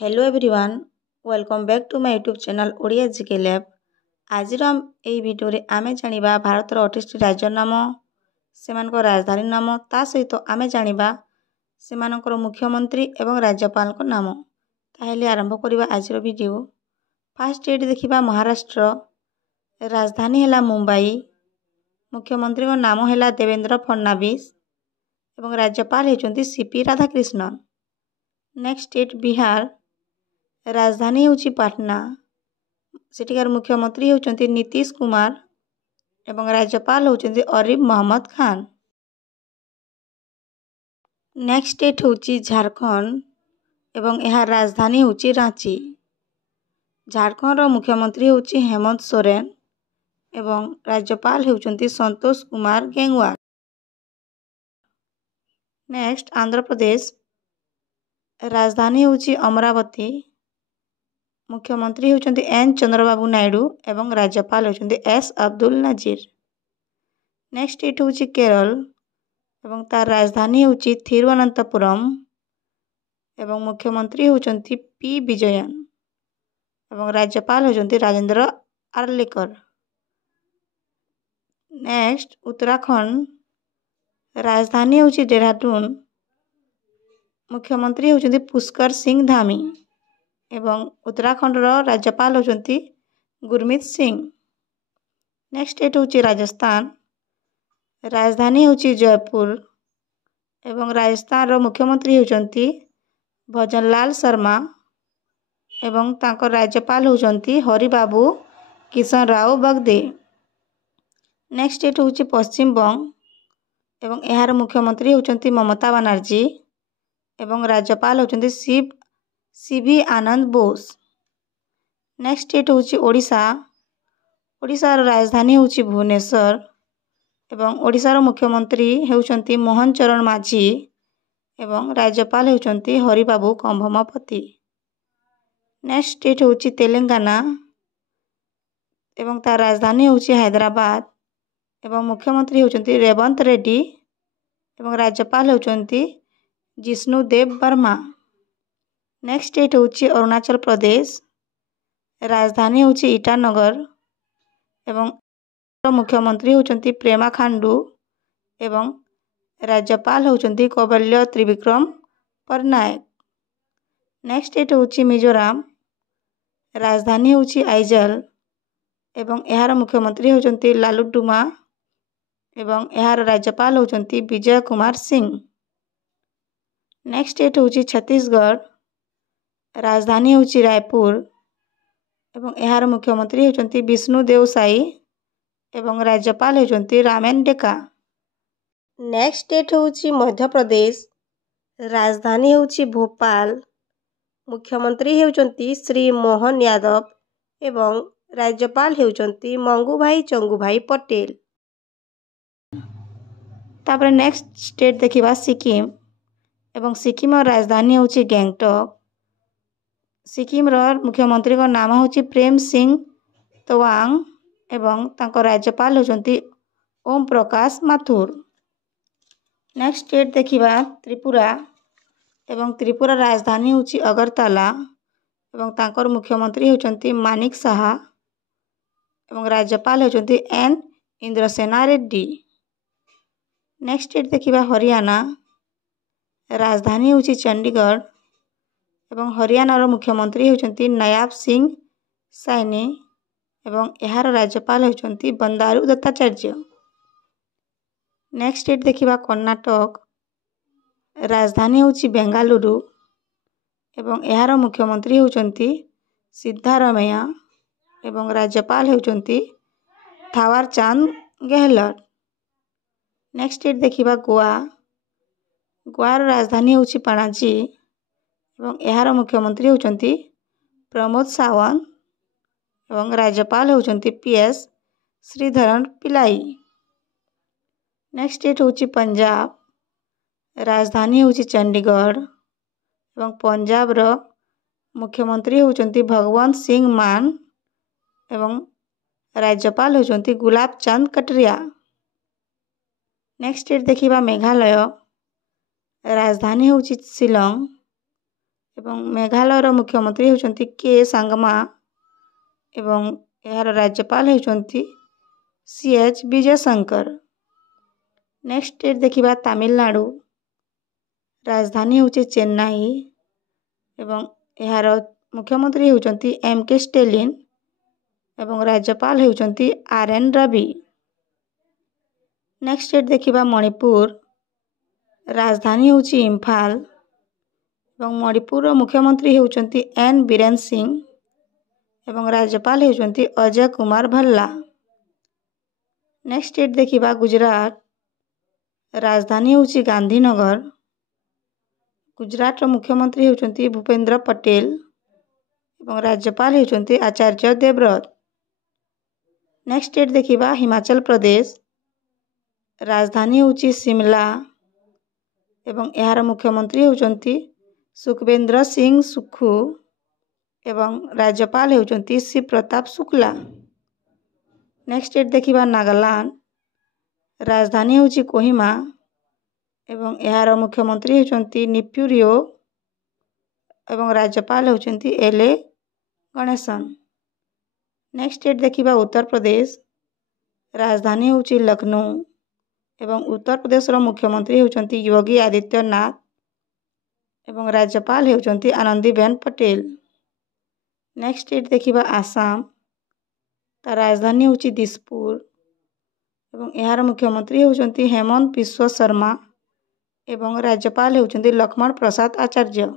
Hello everyone welcome back to my YouTube channel Odia GK lab. आज यही video रे आमे जानिबा भारतर 28 राज्य नाम सेमानक राजधानी नाम ता सहित आमे जानिबा सेमानकर मुख्यमंत्री एवं राज्यपाल को नाम। ताहेले आरंभ करिबा आजिर वीडियो। फास्ट स्टेट देखिबा महाराष्ट्र, राजधानी हैला मुंबई, मुख्यमंत्री को नाम हैला देवेंद्र फडणवीस एवं राज्यपाल हेचंती CP Radhakrishnan. Next state Bihar, राजधानी होची पाटना, सेठिकार मुख्यमंत्री होचंती नीतीश कुमार एवं राज्यपाल होचंती आरिफ मोहम्मद खान। नेक्स्ट स्टेट होची झारखंड एवं यह राजधानी होची रांची। झारखंड रो मुख्यमंत्री होची हेमंत सोरेन एवं राज्यपाल होचंती संतोष कुमार गंगवार। नेक्स्ट आंध्र प्रदेश, राजधानी होची अमरावती, मुख्यमंत्री होचंती एन चंद्रबाबू नायडू एवं राज्यपाल होचंती S Abdul Nazeer. Next state होची केरल एवं तार राजधानी होची थिरुवनंतपुरम एवं मुख्यमंत्री होचंती पी विजयन एवं राज्यपाल होचंती राजेंद्र आर्लेकर। नेक्स्ट उत्तराखंड, राजधानी होची देहरादून, मुख्यमंत्री होचंती पुष्कर सिंह धामी एवं उत्तराखंड रो राज्यपाल होचंती गुरमीत सिंह। नेक्स्ट स्टेट होची राजस्थान, राजधानी होची जयपुर एवं राजस्थान रो मुख्यमंत्री होचंती भजनलाल शर्मा एवं तांकर राज्यपाल होचंती हरिबाबू किशन राव बगदे। नेक्स्ट स्टेट होची पश्चिम बंग एवं यार मुख्यमंत्री होचंती ममता बनर्जी एवं राज्यपाल होचंती सीवी आनंद बोस। नेक्स्ट स्टेट होची ओडिशा, ओडिशा रो राजधानी होची भुवनेश्वर एवं ओडिशा रो मुख्यमंत्री होचंती मोहन चरण माझी एवं राज्यपाल होचंती हरिबाबू कंभमपति। नेक्स्ट स्टेट होची तेलंगाना एवं तार राजधानी होची हैदराबाद एवं मुख्यमंत्री होचंती रेवंत रेड्डी एवं राज्यपाल होचंती जिष्णुदेव वर्मा। नेक्स्ट स्टेट होची अरुणाचल प्रदेश, राजधानी होची ईटानगर एवं मुख्यमंत्री होचंती प्रेमा खांडू एवं राज्यपाल होचंती कौबल्य त्रिविक्रम पटनायक। नेक्स्ट स्टेट होची मिजोराम, राजधानी होची आइजल एवं यार मुख्यमंत्री होचंती लालुडुमा एवं यार राज्यपाल होचंती विजय कुमार सिंह। नेक्स्ट स्टेट होची छत्तीसगढ़, राजधानी होची रायपुर एवं यार मुख्यमंत्री होचंती विष्णुदेव साई एवं राज्यपाल होचंती रामेन डेका। नेक्स्ट स्टेट होची मध्य प्रदेश, राजधानी होची भोपाल, मुख्यमंत्री होचंती श्री मोहन यादव एवं राज्यपाल होचंती मंगूभाई चंगूभाई पटेल। तापर नेक्स्ट स्टेट देखिबा सिक्किम एवं सिक्किम राजधानी होची गैंगटॉक। सिक्किम रो मुख्यमंत्री को नाम होची प्रेम सिंह तवांग एवं तांको राज्यपाल होचंती ओम प्रकाश माथुर। नेक्स्ट स्टेट देखिबा त्रिपुरा एवं त्रिपुरा राजधानी होची अगरतला एवं तांकर मुख्यमंत्री होचंती मानिक साहा एवं राज्यपाल होचंती N Indrasena Reddy. Next state देखिबा हरियाणा, राजधानी होची चंडीगढ़ एवं हरियाणा रो मुख्यमंत्री होचंती नायाब सिंह सैनी एवं यार राज्यपाल होचंती बंडारू दत्ताचार्य। नेक्स्ट स्टेट देखिबा कर्नाटक, राजधानी होची बेंगालुरु एवं यार मुख्यमंत्री होचंती सिद्धारमैया एवं राज्यपाल होचंती थावरचंद गहलोत। नेक्स्ट स्टेट देखिबा गोवा, गोवा रो राजधानी होची पणाजी एवं यार मुख्यमंत्री होचंती प्रमोद सावंत एवं राज्यपाल होचंती PS Sreedharan Pillai. Next state होची पंजाब, राजधानी होची चंडीगढ़ एवं पंजाब रो मुख्यमंत्री होचंती भगवंत सिंह मान एवं राज्यपाल होचंती गुलाब चंद कटरिया। नेक्स्ट स्टेट देखिबा मेघालय, राजधानी होची शिलोंग ଏବଂ ମେଘାଳୟର ମୁଖ୍ୟମନ୍ତ୍ରୀ ହେଉଛନ୍ତି କେ ସାଙ୍ଗମା ଏବଂ ଏହାର ରାଜ୍ୟପାଳ ହେଉଛନ୍ତି CH ବିଜୟଶଙ୍କର। ନେକ୍ସଟ ଷ୍ଟେଟ୍ ଦେଖିବା ତାମିଲନାଡ଼ୁ। ରାଜଧାନୀ ହେଉଛି ଚେନ୍ନାଇ ଏବଂ ଏହାର ମୁଖ୍ୟମନ୍ତ୍ରୀ ହେଉଛନ୍ତି MK ଷ୍ଟାଲିନ୍ ଏବଂ ରାଜ୍ୟପାଳ ହେଉଛନ୍ତି RN ରବି। ନେକ୍ସଟ ଷ୍ଟେଟ୍ ଦେଖିବା ମଣିପୁର। ରାଜଧାନୀ ହେଉଛି ଇମ୍ଫାଲ ଏବଂ ମଣିପୁରର ମୁଖ୍ୟମନ୍ତ୍ରୀ ହେଉଛନ୍ତି N ବୀରେନ ସିଂ ଏବଂ ରାଜ୍ୟପାଳ ହେଉଛନ୍ତି ଅଜୟ କୁମାର ଭଲ୍ଲା। ନେକ୍ସଟ ଷ୍ଟେଟ୍ ଦେଖିବା ଗୁଜରାଟ। ରାଜଧାନୀ ହେଉଛି ଗାନ୍ଧୀନଗର। ଗୁଜରାଟର ମୁଖ୍ୟମନ୍ତ୍ରୀ ହେଉଛନ୍ତି ଭୂପେନ୍ଦ୍ର ପଟେଲ ଏବଂ ରାଜ୍ୟପାଳ ହେଉଛନ୍ତି ଆଚାର୍ଯ୍ୟ ଦେବବ୍ରତ। ନେକ୍ସଟ ଷ୍ଟେଟ୍ ଦେଖିବା ହିମାଚଳ ପ୍ରଦେଶ। ରାଜଧାନୀ ହେଉଛି ଶିମଲା ଏବଂ ଏହାର ମୁଖ୍ୟମନ୍ତ୍ରୀ ହେଉଛନ୍ତି ସୁଖବେନ୍ଦ୍ର ସିଂ ସୁଖୁ ଏବଂ ରାଜ୍ୟପାଳ ହେଉଛନ୍ତି ଶିବ ପ୍ରତାପ ଶୁକ୍ଲା। ନେକ୍ସଟ ଷ୍ଟେଟ୍ ଦେଖିବା ନାଗାଲାଣ୍ଡ। ରାଜଧାନୀ ହେଉଛି କୋହିମା ଏବଂ ଏହାର ମୁଖ୍ୟମନ୍ତ୍ରୀ ହେଉଛନ୍ତି ନିଫ୍ୟୁ ଏବଂ ରାଜ୍ୟପାଳ ହେଉଛନ୍ତି LA ଗଣେଶନ। ନେକ୍ସଟ ଷ୍ଟେଟ୍ ଦେଖିବା ଉତ୍ତରପ୍ରଦେଶ। ରାଜଧାନୀ ହେଉଛି ଲକ୍ଷ୍ନୌ ଏବଂ ଉତ୍ତରପ୍ରଦେଶର ମୁଖ୍ୟମନ୍ତ୍ରୀ ହେଉଛନ୍ତି ଯୋଗୀ ଆଦିତ୍ୟନାଥ ଏବଂ ରାଜ୍ୟପାଳ ହେଉଛନ୍ତି ଆନନ୍ଦୀବେନ ପଟେଲ। ନେକ୍ସଟ ଷ୍ଟେଟ୍ ଦେଖିବା ଆସାମ। ତା ରାଜଧାନୀ ହେଉଛି ଦିସପୁର ଏବଂ ଏହାର ମୁଖ୍ୟମନ୍ତ୍ରୀ ହେଉଛନ୍ତି ହେମନ୍ତ ବିଶ୍ବ ଶର୍ମା ଏବଂ ରାଜ୍ୟପାଳ ହେଉଛନ୍ତି ଲକ୍ଷ୍ମଣ ପ୍ରସାଦ ଆଚାର୍ଯ୍ୟ।